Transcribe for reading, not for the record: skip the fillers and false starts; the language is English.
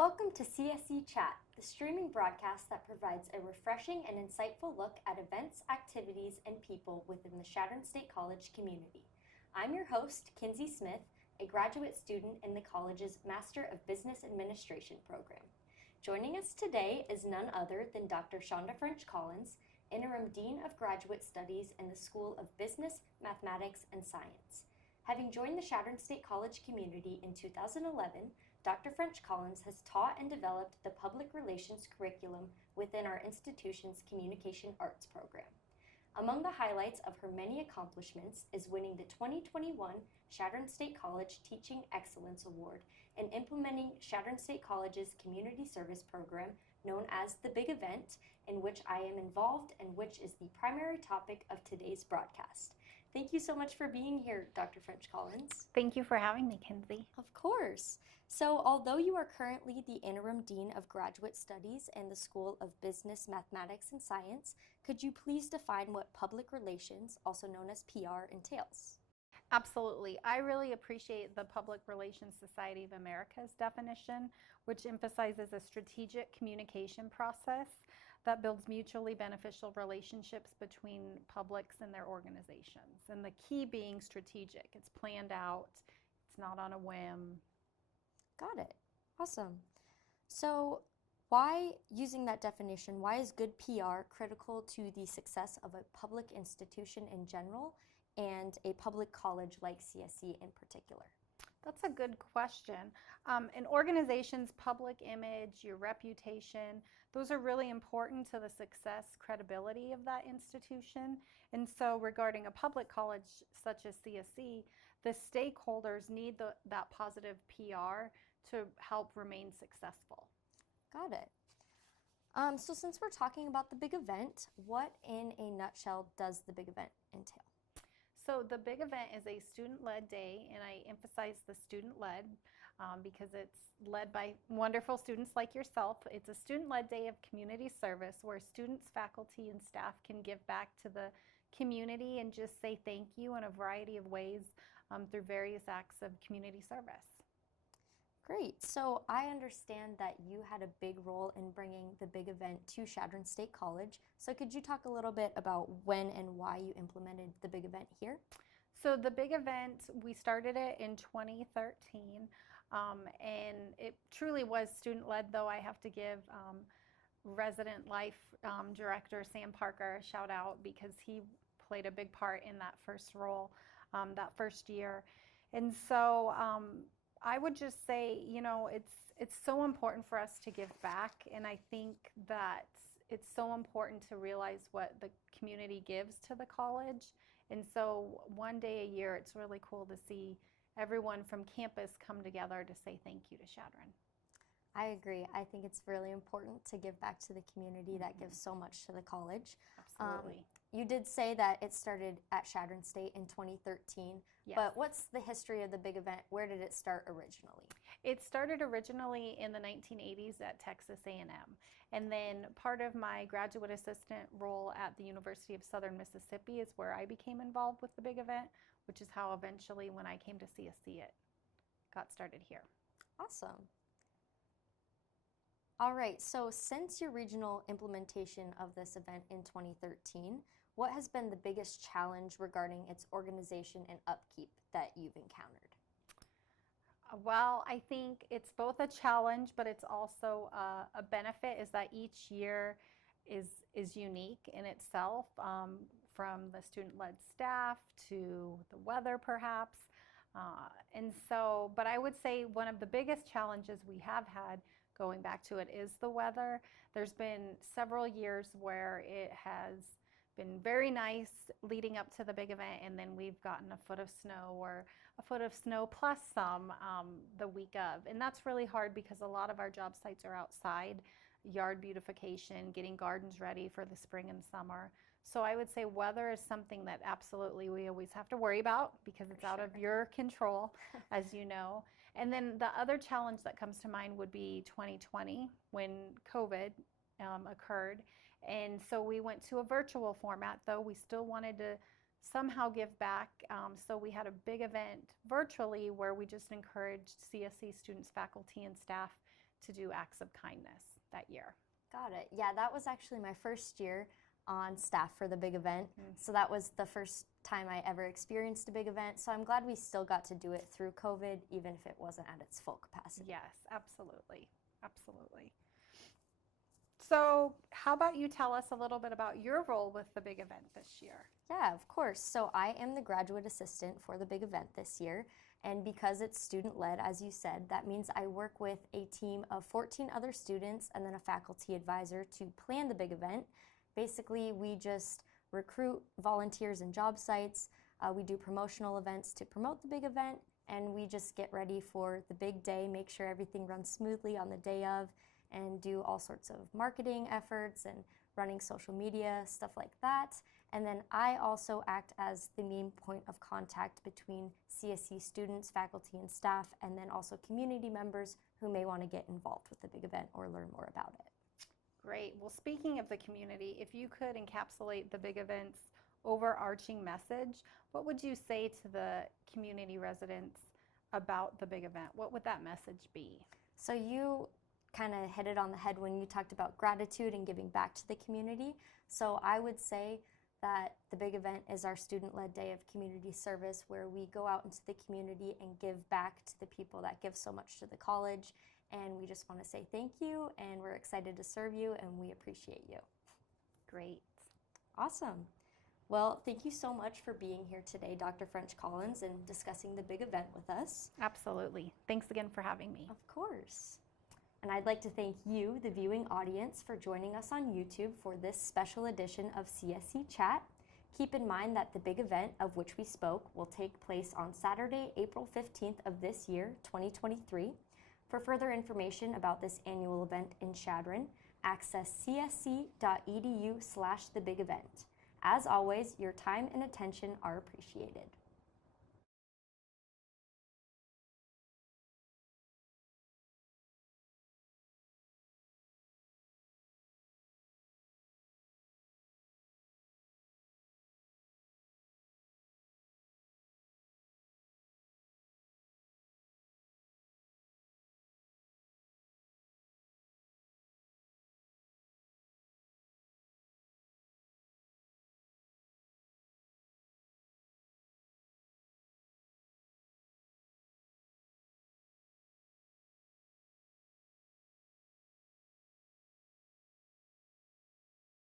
Welcome to CSC Chat, the streaming broadcast that provides a refreshing and insightful look at events, activities, and people within the Chadron State College community. I'm your host, Kinsey Smith, a graduate student in the college's Master of Business Administration program. Joining us today is none other than Dr. Shaunda French-Collins, Interim Dean of Graduate Studies in the School of Business, Mathematics, and Science. Having joined the Chadron State College community in 2011, Dr. French-Collins has taught and developed the public relations curriculum within our institution's Communication Arts program. Among the highlights of her many accomplishments is winning the 2021 Chadron State College Teaching Excellence Award and implementing Chadron State College's community service program known as The Big Event, in which I am involved and which is the primary topic of today's broadcast. Thank you so much for being here, Dr. French-Collins. Thank you for having me, Kinsey. Of course. So, although you are currently the Interim Dean of Graduate Studies in the School of Business, Mathematics, and Science, could you please define what public relations, also known as PR, entails? Absolutely. I really appreciate the Public Relations Society of America's definition, which emphasizes a strategic communication process that builds mutually beneficial relationships between publics and their organizations. And the key being strategic. It's planned out. It's not on a whim. Got it. Awesome. So, why, using that definition, why is good PR critical to the success of a public institution in general and a public college like CSC in particular? That's a good question. An organization's public image, your reputation, those are really important to the success, credibility of that institution. And so regarding a public college such as CSC, the stakeholders need that positive PR to help remain successful. Got it. So since we're talking about the big event, what in a nutshell does the big event entail? So the big event is a student-led day, and I emphasize the student-led because it's led by wonderful students like yourself. It's a student-led day of community service where students, faculty, and staff can give back to the community and just say thank you in a variety of ways through various acts of community service. Great. So I understand that you had a big role in bringing the big event to Chadron State College. So could you talk a little bit about when and why you implemented the big event here? So the big event, we started it in 2013, and it truly was student-led, though I have to give Resident Life Director Sam Parker a shout out because he played a big part in that first role, that first year. And so I would just say, you know, it's so important for us to give back, and I think that it's so important to realize what the community gives to the college. And so one day a year, it's really cool to see everyone from campus come together to say thank you to Chadron. I agree. I think it's really important to give back to the community that gives so much to the college. Absolutely. You did say that it started at Chadron State in 2013, Yes. But what's the history of the big event? Where did it start originally? It started originally in the 1980s at Texas A&M, and then part of my graduate assistant role at the University of Southern Mississippi is where I became involved with the big event, which is how eventually when I came to CSC it got started here. Awesome. All right, so since your regional implementation of this event in 2013, what has been the biggest challenge regarding its organization and upkeep that you've encountered? Well, I think it's both a challenge, but it's also a benefit is that each year is unique in itself, from the student-led staff to the weather perhaps. And so, but I would say one of the biggest challenges we have had going back to it is the weather. There's been several years where it has been very nice leading up to the big event, and then we've gotten a foot of snow or a foot of snow plus some the week of. And that's really hard because a lot of our job sites are outside, yard beautification, getting gardens ready for the spring and summer. So I would say weather is something that absolutely we always have to worry about because it's out of your control, as you know. And then the other challenge that comes to mind would be 2020 when COVID occurred. And so we went to a virtual format, though we still wanted to somehow give back. So we had a big event virtually where we just encouraged CSC students, faculty, and staff to do acts of kindness that year. Got it. Yeah, that was actually my first year on staff for the big event. So that was the first time I ever experienced a big event. So I'm glad we still got to do it through COVID, even if it wasn't at its full capacity. Yes, absolutely. Absolutely. So how about you tell us a little bit about your role with the big event this year? Yeah, of course. So I am the graduate assistant for the big event this year. And because it's student-led, as you said, that means I work with a team of 14 other students and then a faculty advisor to plan the big event. Basically, we just recruit volunteers and job sites. We do promotional events to promote the big event, and we just get ready for the big day, make sure everything runs smoothly on the day of, and do all sorts of marketing efforts and running social media, stuff like that. And then I also act as the main point of contact between CSC students, faculty, and staff, and then also community members who may want to get involved with the big event or learn more about it. Great. Well, speaking of the community, if you could encapsulate the big event's overarching message, what would you say to the community residents about the big event? What would that message be? So you kind of hit it on the head when you talked about gratitude and giving back to the community. So I would say that the big event is our student-led day of community service, where we go out into the community and give back to the people that give so much to the college. And we just want to say thank you, and we're excited to serve you, and we appreciate you. Great. Awesome. Well, thank you so much for being here today, Dr. French-Collins, and discussing the big event with us. Absolutely. Thanks again for having me. Of course. And I'd like to thank you, the viewing audience, for joining us on YouTube for this special edition of CSC Chat. Keep in mind that the big event of which we spoke will take place on Saturday, April 15th of this year, 2023. For further information about this annual event in Chadron, access csc.edu/thebigevent. As always, your time and attention are appreciated.